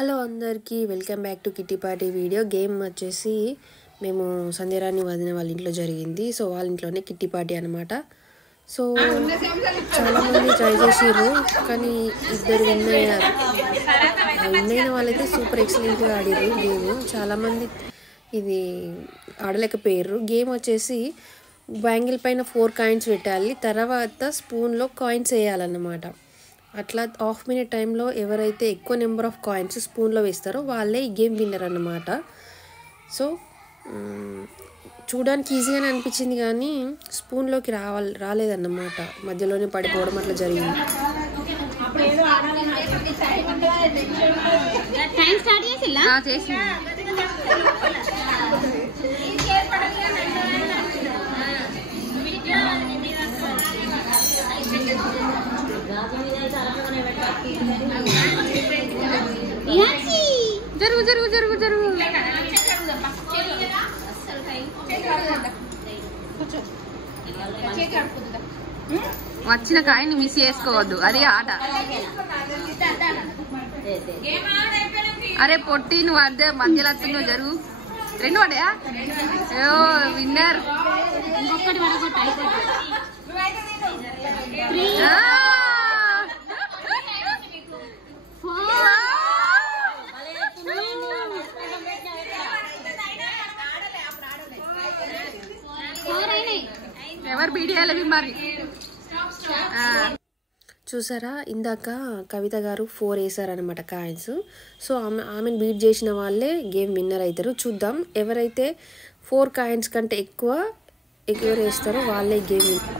Hello అందరికీ welcome back to kitty party video. Game వచ్చేసి మేము సంధ్యరాణి వదిన వాళ్ళ ఇంట్లో జరిగింది. సో వాళ్ళ ఇంట్లోనే కిట్టి పార్టీ అనమాట. సో చాలామంది ట్రై చేసారు, కానీ ఇద్దరు విన్ అయిన వాళ్ళైతే సూపర్ ఎక్సలెంట్గా ఆడారు గేమ్. చాలామంది ఇది ఆడలేకపోయారు. గేమ్ వచ్చేసి బ్యాంగిల్ పైన 4 కాయిన్స్ పెట్టాలి, తర్వాత స్పూన్లో కాయిన్స్ వేయాలన్నమాట. అట్లా హాఫ్ మినిట్ టైంలో ఎవరైతే ఎక్కువ నెంబర్ ఆఫ్ కాయిన్స్ స్పూన్లో వేస్తారో వాళ్ళే ఈ గేమ్ విన్నర్ అన్నమాట. సో చూడడానికి ఈజీగానే అనిపించింది, కానీ స్పూన్లోకి రాలేదన్నమాట. మధ్యలోనే పడిపోవడం అట్లా జరిగింది. జరుగు జరుగు జరుగు జరుగు వచ్చిన కాయని మిస్ చేసుకోవద్దు. అరే ఆట, అరే పొట్టి నువ్వు అద్దె మధ్యలో వస్తున్నావు. జరుగు, 2 పడ్డాయా? అయ్యో విన్నర్. ఎవరు బీడియాలి మరి. చూసారా, ఇందాక కవిత గారు 4 వేసారనమాట కాయిన్స్. సో ఆమెను బీట్ చేసిన వాళ్ళే గేమ్ విన్నర్ అవుతారు. చూద్దాం, ఎవరైతే 4 కాయిన్స్ కంటే ఎక్కువ వేస్తారో వాళ్ళే గేమ్ విన్నర్.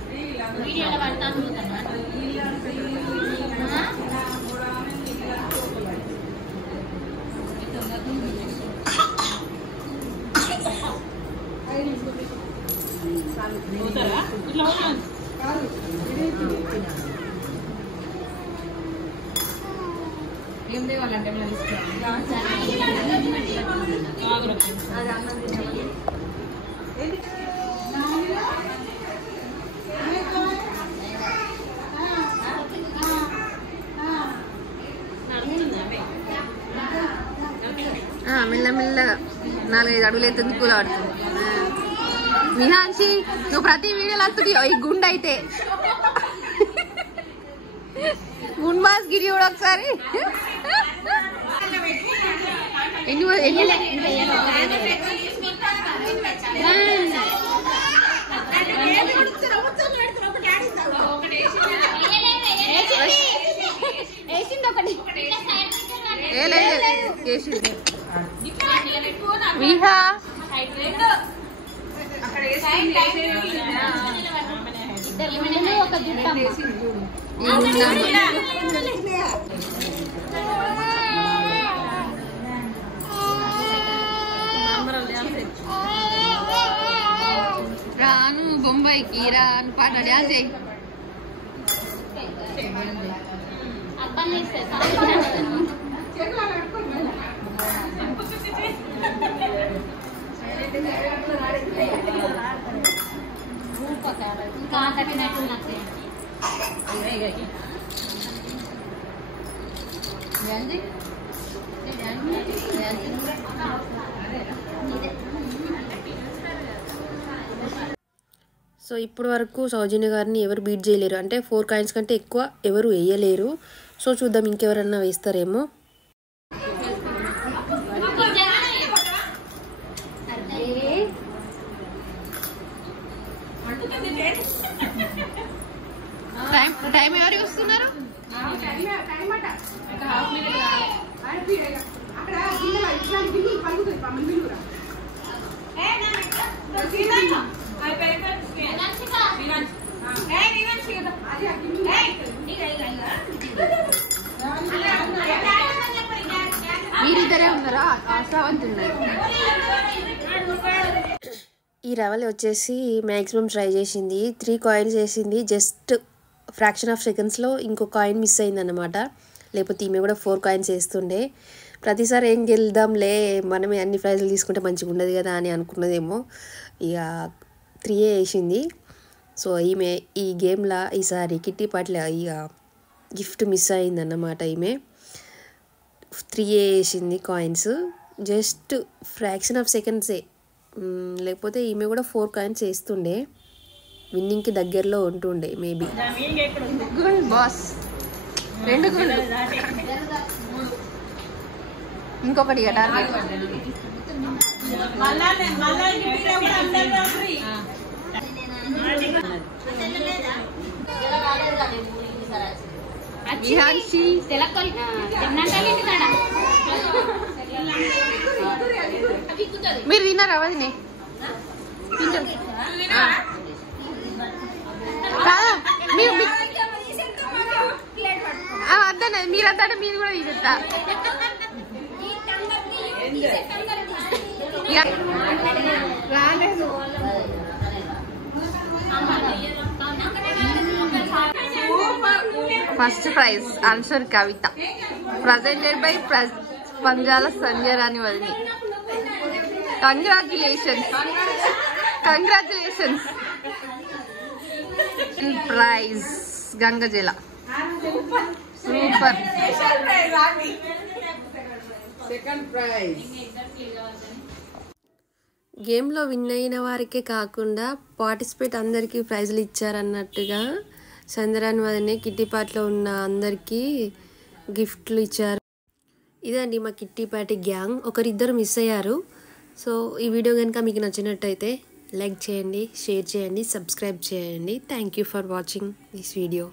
ఏం తేవాలంటే మెల్లమెల్లగా 4-5 అడుగులు అయితే ఎందుకు ఆడుతుంది. మిహాన్షి, నువ్వు ప్రతి వీడియోలో వస్తుంది ఈ గుండె అయితే. గుండ్బాస్ గిరి కూడా ఒకసారి విహా రాను బొంబాయికి రాను పాట డ్యాన్స్ చేయి. సో ఇప్పటి వరకు సౌజన్య గారిని ఎవరు బీట్ చేయలేరు, అంటే 4 కాయిన్స్ కంటే ఎక్కువ ఎవరు వేయలేరు. సో చూద్దాం, ఇంకెవరన్నా వేస్తారేమో. టైం ఎవరు చూస్తున్నారు? మీరిద్దరే ఉన్నారా? ఆశావంతున్నారు. ఈ రవలి వచ్చేసి మ్యాక్సిమం ట్రై చేసింది, 3 కాయిన్స్ వేసింది. జస్ట్ ఫ్రాక్షన్ ఆఫ్ సెకండ్స్లో ఇంకో కాయిన్ మిస్ అయిందన్నమాట. లేకపోతే ఈమె కూడా 4 కాయిన్స్ వేస్తుండే. ప్రతిసారి ఏం గెలుద్దాంలే, మనమే అన్ని ప్రైజులు తీసుకుంటే మంచిగా ఉండదు కదా అని అనుకున్నదేమో. ఇక 3 వేసింది. సో ఈమె ఈ గేమ్లో ఈసారి కిట్టి పార్టీలో ఇక గిఫ్ట్ మిస్ అయిందన్నమాట. ఈమె 3 వేసింది కాయిన్స్, జస్ట్ ఫ్రాక్షన్ ఆఫ్ సెకండ్సే. లేకపోతే ఈమె కూడా 4 కాయిన్స్ వేస్తుండే, విన్నింగ్కి దగ్గరలో ఉంటుండే మేబీ. గుడ్ బాస్, 2 గుండు, ఇంకొకటి టార్గెట్. విహాన్షి మీరు తిన్నారా? వదినే కాదా? వద్దనే మీరంతా మీరు కూడా తీసేస్తా. ఫస్ట్ ప్రైజ్ ఆన్సర్ కవిత, ప్రజెంటెడ్ బై పంజాల సంజయ్ రాణి వదిని. Congratulations, congratulations. ప్రైజ్ గంగజల, సూపర్. Second prize. గేమ్లో విన్ అయిన వారికే కాకుండా పార్టిసిపేట్ అందరికీ ప్రైజులు ఇచ్చారన్నట్టుగా సంధ్యరాణి వదినే కిట్టి పార్టీలో ఉన్న అందరికీ గిఫ్ట్లు ఇచ్చారు. ఇదండి మా కిట్టి పార్టీ గ్యాంగ్. ఒకరిద్దరు మిస్ అయ్యారు. సో ఈ వీడియో కనుక మీకు నచ్చినట్టయితే లైక్ చేయండి, షేర్ చేయండి, సబ్స్క్రైబ్ చేయండి. Thank you for watching this video.